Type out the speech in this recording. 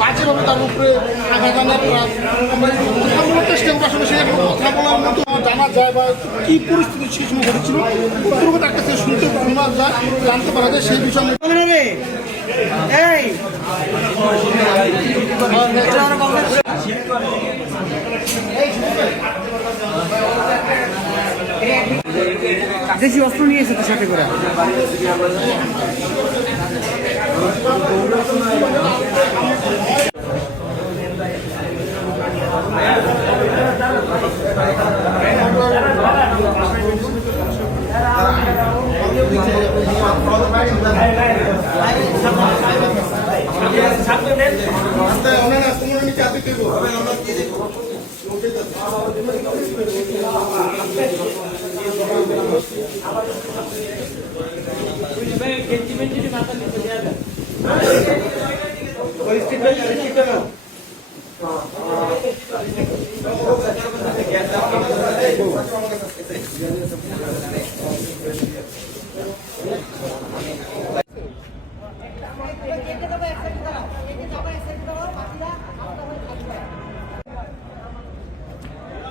বাজেভাবে তার উপরে আঘাত আনার চেষ্টা আসলে সে কথা বলার মতো জানা যায় বা কি পরিস্থিতি সেই সময় ঘটেছিল পুরো তার কাছে শুনতে শোনা যায় জানতে পারা যায় সেই বিষয়ে দেশি অস্ত্র নিয়ে এসেছে সাথে করে।